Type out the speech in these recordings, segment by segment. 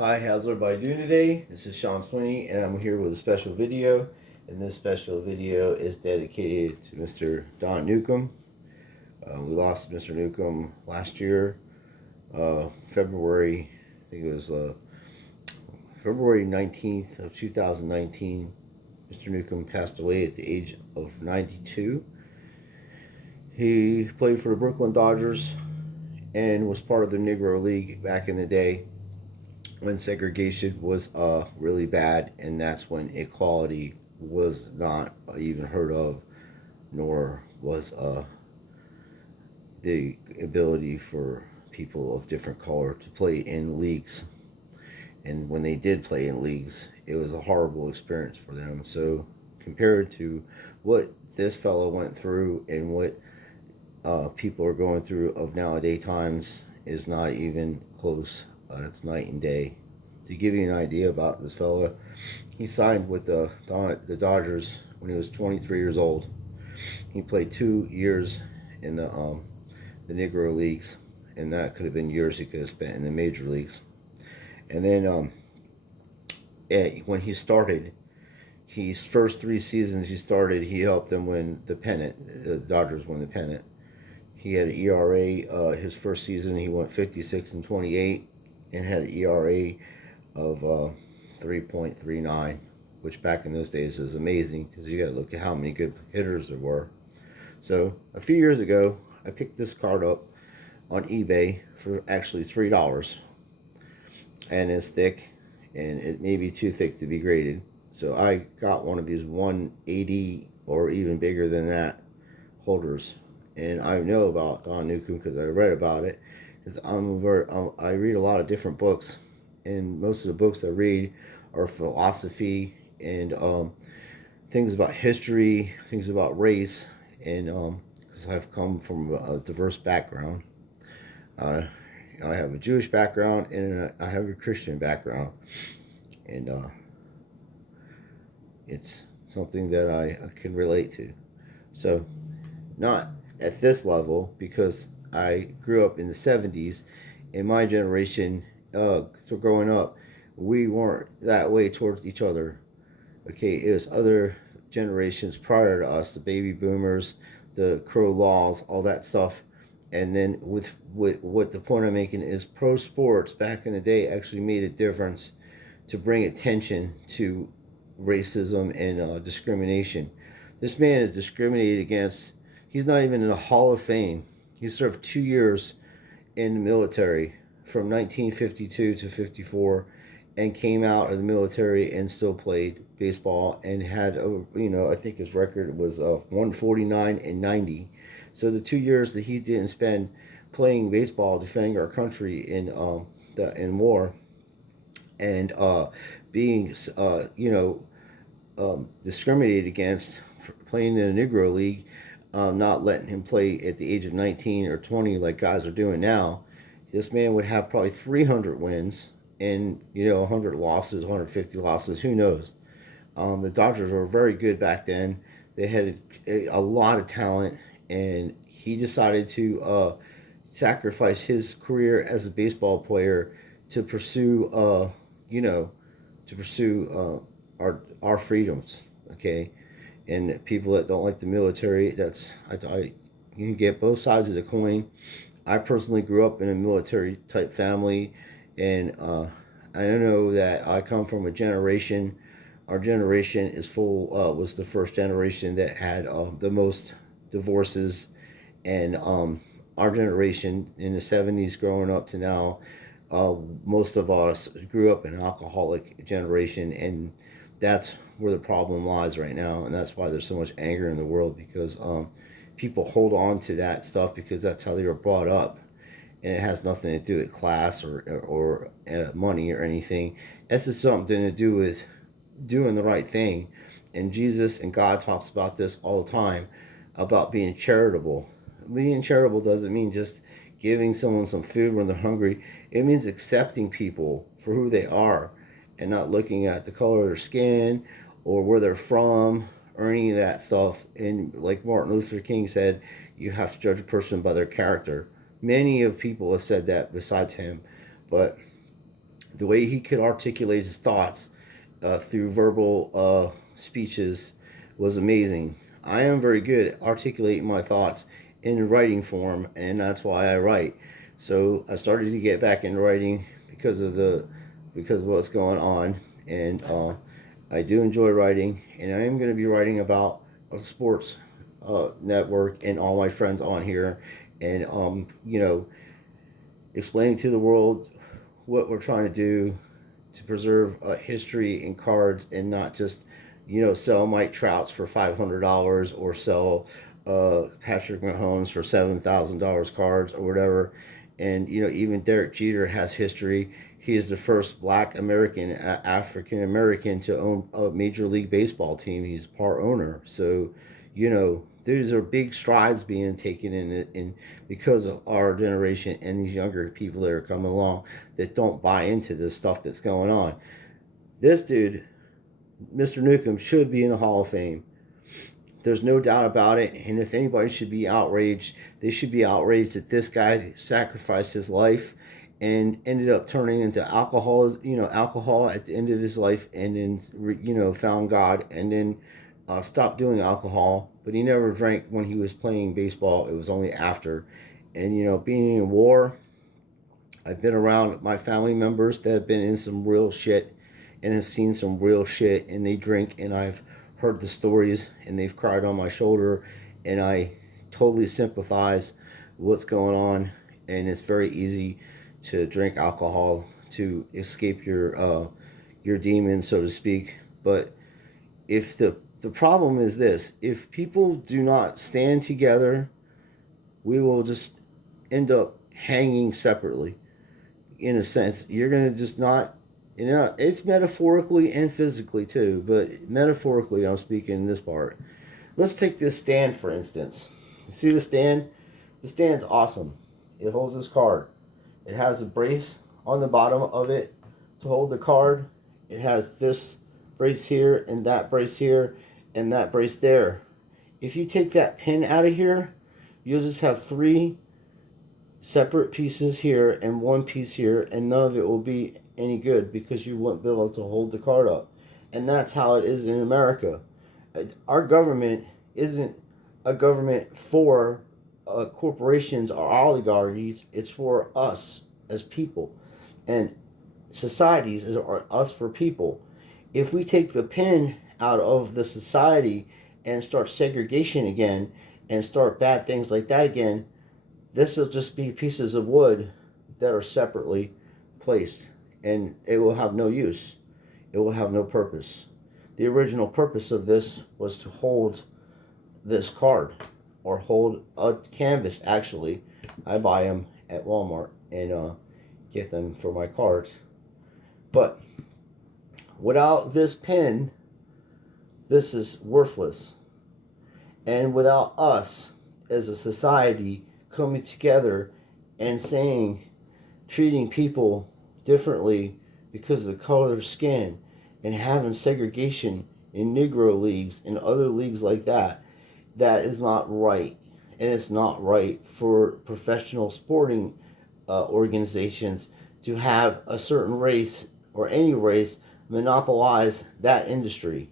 Hi, how's everybody doing today? This is Sean Sweeney, and I'm here with a special video. And this special video is dedicated to Mr. Don Newcomb. We lost Mr. Newcomb last year, February, I think it was February 19th of 2019. Mr. Newcomb passed away at the age of 92. He played for the Brooklyn Dodgers and was part of the Negro League back in the day when segregation was really bad, and that's when equality was not even heard of, nor was the ability for people of different color to play in leagues. And when they did play in leagues, it was a horrible experience for them. So compared to what this fellow went through and what people are going through of nowadays times is not even close. It's night and day. To give you an idea about this fella, he signed with the Dodgers when he was 23 years old. He played 2 years in the Negro Leagues, and that could have been years he could have spent in the major leagues. And then when he started, his first 3 seasons he started, he helped them win the pennant. The Dodgers won the pennant. He had an ERA. His first season, he went 56-28, and had an ERA of 3.39, which back in those days is amazing because you got to look at how many good hitters there were. So a few years ago, I picked this card up on eBay for actually $3, and it's thick, and it may be too thick to be graded. So I got one of these 180 or even bigger than that holders. And I know about Don Newcomb because I read about it. Because I read a lot of different books, and most of the books I read are philosophy and things about history, things about race, and because I've come from a diverse background. I have a Jewish background and I have a Christian background, and it's something that I can relate to. So, not at this level, because I grew up in the 70s. In my generation, growing up, we weren't that way towards each other. Okay, it was other generations prior to us, the baby boomers, the Crow laws, all that stuff. And then with what the point I'm making is pro sports back in the day actually made a difference to bring attention to racism and discrimination. This man is discriminated against. He's not even in the Hall of Fame. He served 2 years in the military from 1952 to 54, and came out of the military and still played baseball and had I think his record was 149-90. So the 2 years that he didn't spend playing baseball, defending our country in war, and being discriminated against for playing in the Negro League, not letting him play at the age of 19 or 20 like guys are doing now, this man would have probably 300 wins and 100 losses, 150 losses, who knows. The Dodgers were very good back then. They had a lot of talent, and he decided to sacrifice his career as a baseball player to pursue our freedoms. Okay, and people that don't like the military, you can get both sides of the coin. I personally grew up in a military type family, and I don't know that I come from a generation. Our generation is was the first generation that had the most divorces, and our generation in the 70s growing up to now, most of us grew up in an alcoholic generation, and that's where the problem lies right now, and that's why there's so much anger in the world, because people hold on to that stuff because that's how they were brought up, and it has nothing to do with class or money or anything. It's just something to do with doing the right thing, and Jesus and God talks about this all the time, about being charitable. Being charitable doesn't mean just giving someone some food when they're hungry. It means accepting people for who they are and not looking at the color of their skin or where they're from or any of that stuff. And like Martin Luther King said, you have to judge a person by their character. Many of people have said that besides him, but The way he could articulate his thoughts through verbal speeches was amazing. I am very good at articulating my thoughts in writing form, and that's why I write. So I started to get back into writing because of what's going on, and I do enjoy writing, and I am going to be writing about a sports network and all my friends on here, and explaining to the world what we're trying to do to preserve history and cards, and not just sell Mike Trouts for $500 or sell Patrick Mahomes for $7,000 cards or whatever. And even Derek Jeter has history. He is the first Black American, African American to own a Major League Baseball team. He's part owner. So these are big strides being taken in because of our generation and these younger people that are coming along that don't buy into this stuff that's going on. This dude, Mr. Newcomb, should be in the Hall of Fame. There's no doubt about it. And if anybody should be outraged, they should be outraged that this guy sacrificed his life and ended up turning into alcohol at the end of his life, and then found God, and then stopped doing alcohol. But he never drank when he was playing baseball. It was only after. And being in war, I've been around my family members that have been in some real shit and have seen some real shit, and they drink, and I've heard the stories, and they've cried on my shoulder, and I totally sympathize with what's going on. And it's very easy to drink alcohol to escape your demons, so to speak. But if the problem is this: if people do not stand together, we will just end up hanging separately. In a sense, you're going to just not. It's metaphorically and physically too, but metaphorically I'm speaking in this part. Let's take this stand, for instance. You see the stand? The stand's awesome. It holds this card. It has a brace on the bottom of it to hold the card. It has this brace here, and that brace here, and that brace there. If you take that pin out of here, you'll just have 3 separate pieces here and 1 piece here, and none of it will be any good because you won't be able to hold the card up. And that's how it is in America. Our government isn't a government for corporations or oligarchies. It's for us as people, and societies are us for people. If we take the pin out of the society and start segregation again and start bad things like that again, this will just be pieces of wood that are separately placed, and it will have no use. It will have no purpose. The original purpose of this was to hold this card, or hold a canvas. Actually, I buy them at Walmart and get them for my cards. But without this pin, this is worthless. And without us as a society coming together and treating people differently because of the color of their skin, and having segregation in Negro leagues and other leagues like that, that is not right. And it's not right for professional sporting organizations to have a certain race or any race monopolize that industry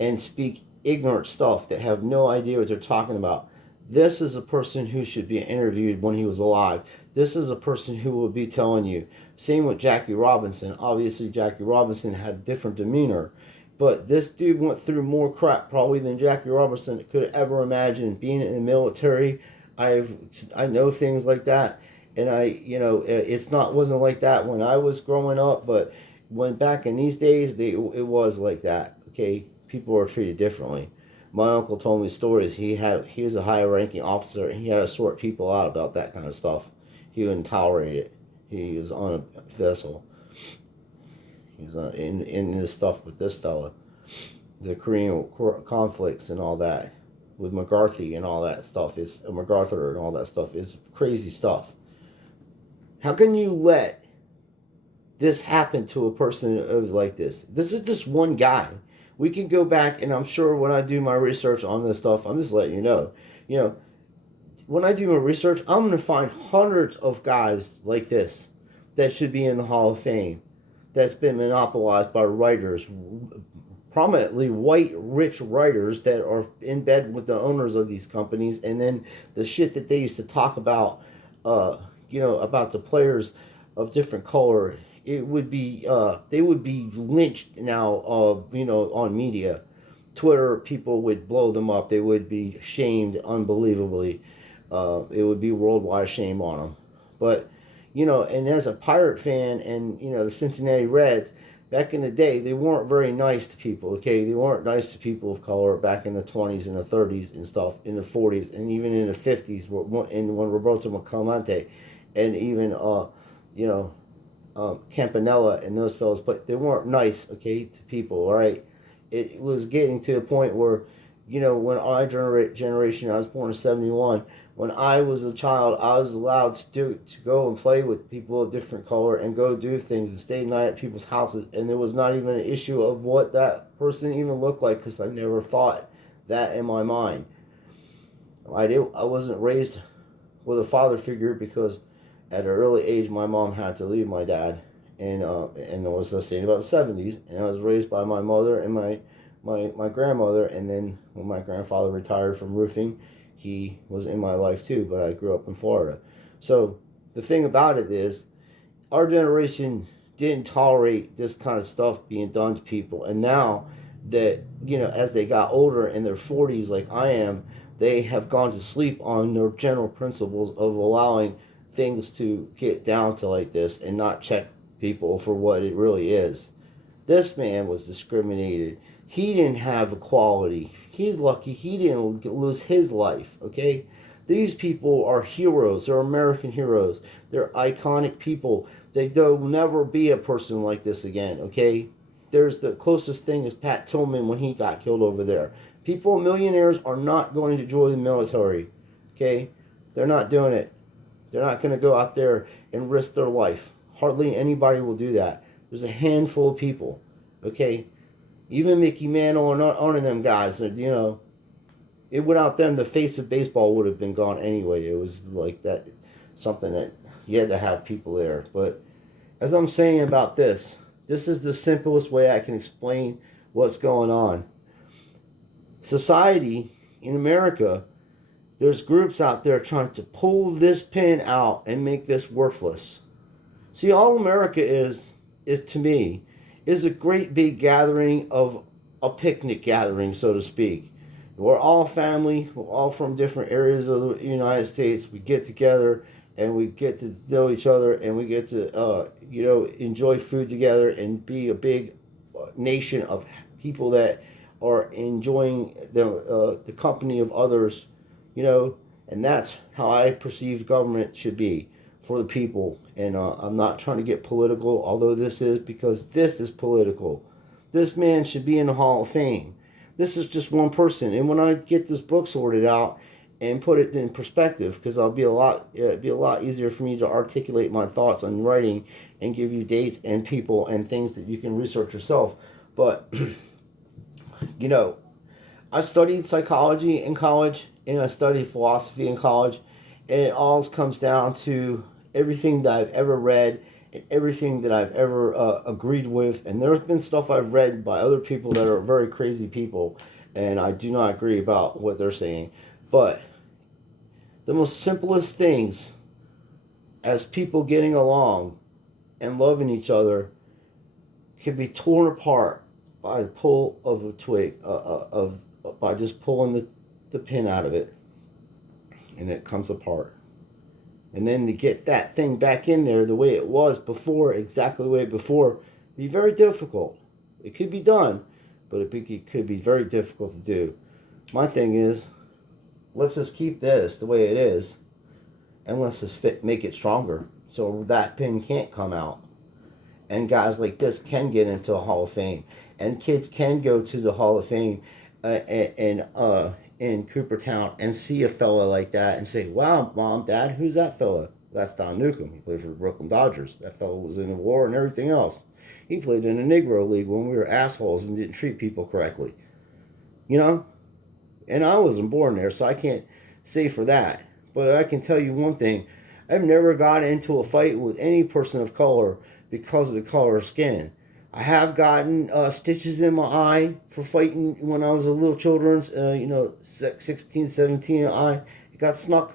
and speak ignorant stuff that have no idea what they're talking about. This is a person who should be interviewed when he was alive. This is a person who will be telling you. Same with Jackie Robinson. Obviously, Jackie Robinson had different demeanor, but this dude went through more crap probably than Jackie Robinson could ever imagine. Being in the military, I know things like that, and wasn't like that when I was growing up, but when back in these days, it was like that. Okay, people are treated differently. My uncle told me stories. He was a higher ranking officer, and he had to sort people out about that kind of stuff. He wouldn't tolerate it. He was on a vessel. He was in this stuff with this fella. The Korean conflicts and all that, with McCarthy and all that stuff. MacArthur and all that stuff. It's crazy stuff. How can you let this happen to a person like this? This is just one guy. We can go back, and I'm sure when I do my research on this stuff, I'm just letting you know. When I do my research, I'm going to find hundreds of guys like this that should be in the Hall of Fame. that's been monopolized by writers, prominently white rich writers that are in bed with the owners of these companies, and then the shit that they used to talk about, uh, about the players of different color, it would be they would be lynched now, on media. Twitter people would blow them up. They would be shamed unbelievably. It would be worldwide shame on them. But and as a Pirate fan, and the Cincinnati Reds, back in the day, they weren't very nice to people. Okay, they weren't nice to people of color back in the 20s and the 30s and stuff, in the 40s and even in the 50s, and when Roberto Clemente, and even Campanella and those fellows, but they weren't nice, okay, to people. All right, it was getting to a point where, when our generation, I was born in '71. When I was a child, I was allowed to go and play with people of different color and go do things and stay night at people's houses, and there was not even an issue of what that person even looked like, because I never thought that in my mind. I wasn't raised with a father figure, because at an early age my mom had to leave my dad, and I was saying about the '70s, and I was raised by my mother and my grandmother, and then when my grandfather retired from roofing, he was in my life too, but I grew up in Florida. So the thing about it is, our generation didn't tolerate this kind of stuff being done to people, and now that as they got older, in their 40s like I am, they have gone to sleep on their general principles of allowing things to get down to like this and not check people for what it really is. This man was discriminated. He didn't have equality. He's lucky he didn't lose his life, okay? These people are heroes. They're American heroes. They're iconic people. There'll never be a person like this again, okay? There's the closest thing is Pat Tillman when he got killed over there. People, millionaires, are not going to join the military, okay? They're not doing it. They're not going to go out there and risk their life. Hardly anybody will do that. There's a handful of people, okay? Even Mickey Mantle and on them guys, without them, the face of baseball would have been gone anyway. It was like that, something that you had to have people there. But as I'm saying about this is the simplest way I can explain what's going on. Society in America, there's groups out there trying to pull this pin out and make this worthless. See, all America is to me, is a great big gathering of a picnic gathering, so to speak. We're all family, we're all from different areas of the United States. We get together and we get to know each other, and we get to, enjoy food together and be a big nation of people that are enjoying the company of others, and that's how I perceive government should be, for the people. And I'm not trying to get political, although this is, because this is political. This man should be in the Hall of Fame. This is just one person. And when I get this book sorted out and put it in perspective, because it'd be a lot easier for me to articulate my thoughts on writing and give you dates and people and things that you can research yourself. But I studied psychology in college, and I studied philosophy in college, and it all comes down to everything that I've ever read and everything that I've ever agreed with. And there's been stuff I've read by other people that are very crazy people, and I do not agree about what they're saying. But the most simplest things, as people getting along and loving each other, can be torn apart by the pull of a twig, by just pulling the pin out of it, and it comes apart. And then to get that thing back in there the way it was before, exactly the way before, be very difficult. It could be done, but it could be very difficult to do. My thing is, let's just keep this the way it is, and let's just make it stronger so that pin can't come out. And guys like this can get into a Hall of Fame, and kids can go to the Hall of Fame in Coopertown and see a fella like that and say, "Wow, Mom, Dad, who's that fella?" That's Don Newcomb. He played for the Brooklyn Dodgers. That fella was in the war and everything else. He played in the Negro League when we were assholes and didn't treat people correctly. And I wasn't born there, so I can't say for that. But I can tell you one thing. I've never got into a fight with any person of color because of the color of skin. I have gotten stitches in my eye for fighting when I was a little children's, 16, 17 eye. It got snuck,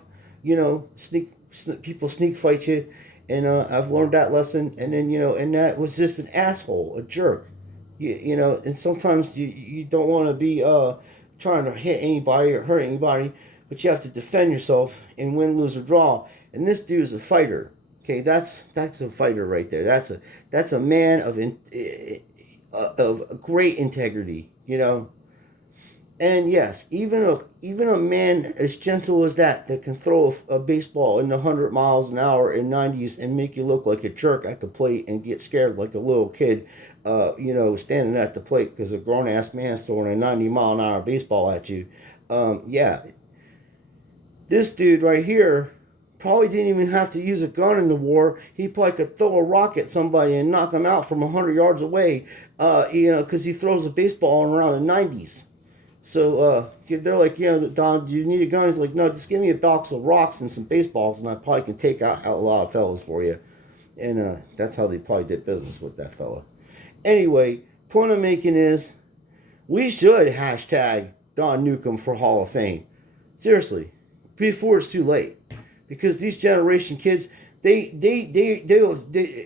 people sneak fight you. And I've learned that lesson. And then, and that was just an asshole, a jerk. And sometimes you don't want to be trying to hit anybody or hurt anybody, but you have to defend yourself and win, lose, or draw. And this dude is a fighter. Okay, that's a fighter right there. That's a man of great integrity. And yes, even a man as gentle as that can throw a baseball in 100 miles an hour in 90s and make you look like a jerk at the plate and get scared like a little kid, standing at the plate because a grown ass man's throwing a 90-mile-an-hour baseball at you. Yeah, this dude right here probably didn't even have to use a gun in the war. He probably could throw a rock at somebody and knock him out from 100 yards away, because he throws a baseball around the 90s. So they're like, Don, do you need a gun? He's like, no, just give me a box of rocks and some baseballs, and I probably can take out a lot of fellas for you. And that's how they probably did business with that fella. Anyway, point I'm making is we should hashtag Don Newcomb for Hall of Fame. Seriously, before it's too late. Because these generation kids, they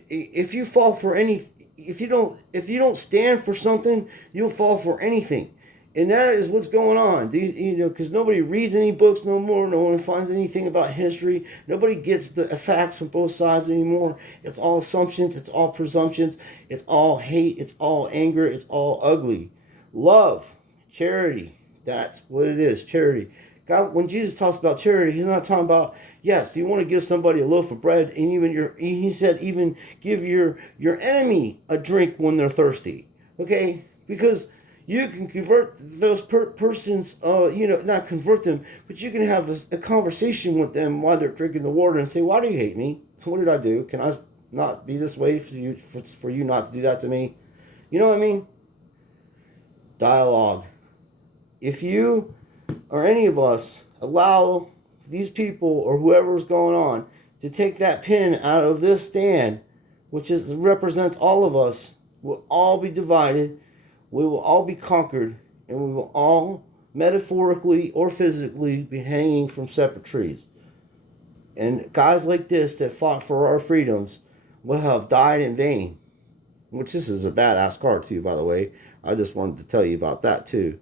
if you fall for any, if you don't stand for something, you'll fall for anything. And that is what's going on. Because nobody reads any books no more. No one finds anything about history. Nobody gets the facts from both sides anymore. It's all assumptions. It's all presumptions. It's all hate. It's all anger. It's all ugly. Love, charity. That's what it is. Charity. God, when Jesus talks about charity, he's not talking about, yes, you want to give somebody a loaf of bread, and he said even give your enemy a drink when they're thirsty. Okay? Because you can convert those persons, not convert them, but you can have a conversation with them while they're drinking the water and say, why do you hate me? What did I do? Can I not be this way for you not to do that to me? You know what I mean? Dialogue. If you or any of us allow these people or whoever's going on to take that pin out of this stand, which represents all of us, we'll all be divided. We will all be conquered, and we will all, metaphorically or physically, be hanging from separate trees. And guys like this that fought for our freedoms will have died in vain. Which this is a badass card too, by the way. I just wanted to tell you about that too.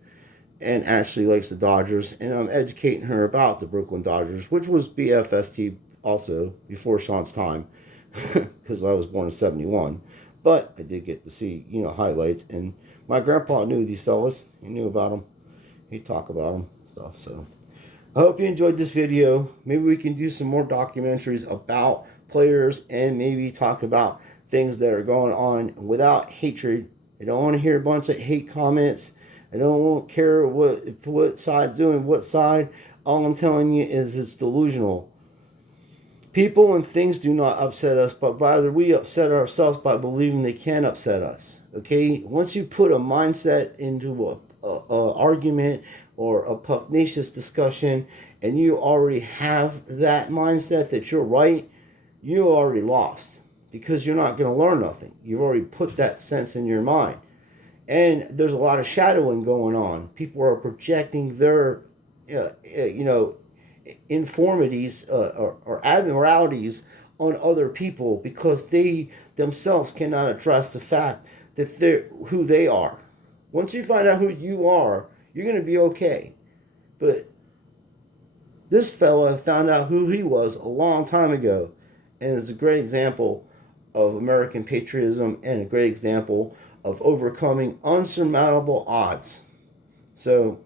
And Ashley likes the Dodgers, and I'm educating her about the Brooklyn Dodgers, which was BFST also before Sean's time, because I was born in 71. But I did get to see, highlights, and my grandpa knew these fellas. He knew about them. He'd talk about them, stuff. So I hope you enjoyed this video. Maybe we can do some more documentaries about players and maybe talk about things that are going on without hatred. I don't want to hear a bunch of hate comments. I don't care what side's doing what side. All I'm telling you is it's delusional. People and things do not upset us, but rather we upset ourselves by believing they can upset us. Okay? Once you put a mindset into a argument or a pugnacious discussion, and you already have that mindset that you're right, you already lost. Because you're not going to learn nothing. You've already put that sense in your mind. And there's a lot of shadowing going on. People are projecting their, informities or abnormalities on other people because they themselves cannot address the fact that they're who they are. Once you find out who you are, you're going to be okay. But this fella found out who he was a long time ago, and is a great example of American patriotism and a great example of overcoming unsurmountable odds. So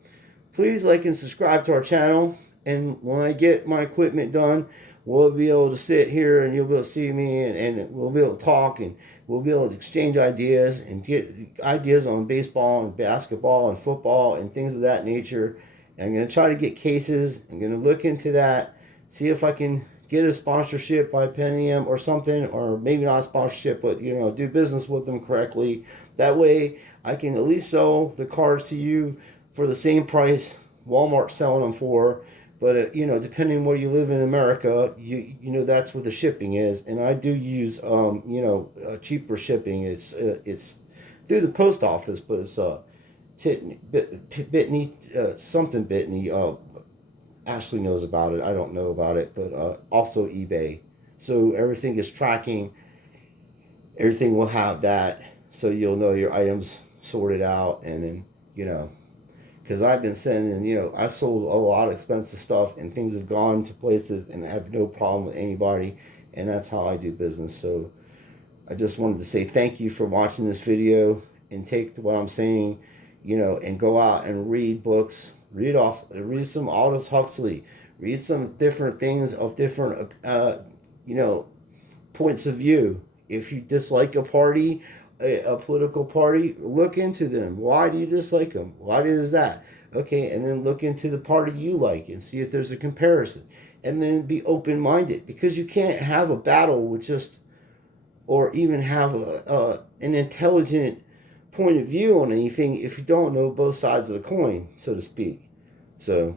please like and subscribe to our channel, and when I get my equipment done, we'll be able to sit here and you'll be able to see me, and we'll be able to talk, and we'll be able to exchange ideas and get ideas on baseball and basketball and football and things of that nature. And I'm going to try to get cases. I'm going to look into that, see if I can get a sponsorship by Pentium or something, or maybe not a sponsorship, but do business with them correctly. That way I can at least sell the cards to you for the same price Walmart's selling them for, But you know, depending where you live in America, you know that's what the shipping is. And I do use you know, cheaper shipping. It's through the post office, but it's Bitney, something Bitney. Ashley knows about it. I don't know about it, but also eBay. So everything is tracking. Everything will have that, so you'll know your items sorted out, and then you know, because I've been sending, you know, I've sold a lot of expensive stuff, and things have gone to places, and I have no problem with anybody, and that's how I do business. So I just wanted to say thank you for watching this video, and take what I'm saying, you know, and go out and read books. Read some Aldous Huxley. Read some different things of different, you know, points of view. If you dislike a party, a political party, look into them. Why do you dislike them? Why does that? Okay, and then look into the party you like and see if there's a comparison. And then be open minded, because you can't have a battle with just, or even have an intelligent point of view on anything if you don't know both sides of the coin, so to speak. So,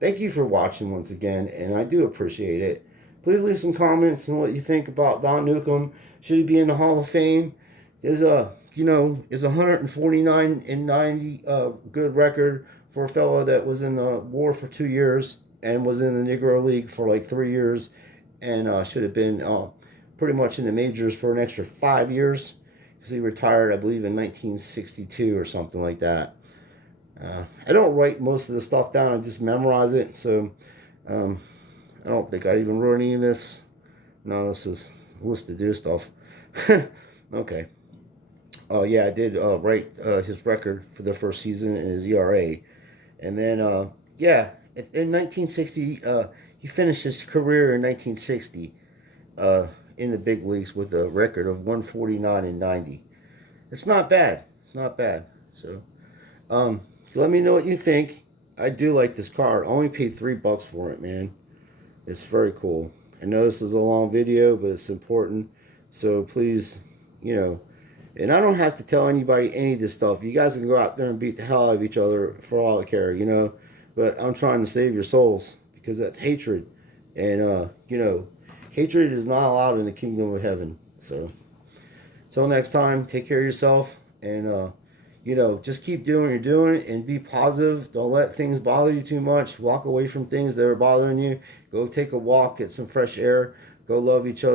thank you for watching once again, and I do appreciate it. Please leave some comments on what you think about Don Newcomb. Should he be in the Hall of Fame? Is you know, is 149 and 90 good record for a fellow that was in the war for 2 years and was in the Negro League for like 3 years, and should have been pretty much in the majors for an extra 5 years, because he retired, I believe, in 1962 or something like that. I don't write most of the stuff down; I just memorize it. So I don't think I even wrote any of this. No, this is list to do stuff. Okay. Oh yeah, I did write his record for the first season and his ERA, and then yeah, in 1960 he finished his career in 1960 in the big leagues with a record of 149 and 90. It's not bad. It's not bad. So let me know what you think. I do like this car. I only paid $3 for it, man. It's very cool. I know this is a long video, but it's important. So please, you know, and I don't have to tell anybody any of this stuff. You guys can go out there and beat the hell out of each other for all I care, you know. But I'm trying to save your souls, because that's hatred. And, you know, hatred is not allowed in the kingdom of heaven. So until next time, take care of yourself. And, you know, just keep doing what you're doing and be positive. Don't let things bother you too much. Walk away from things that are bothering you. Go take a walk, get some fresh air. Go love each other.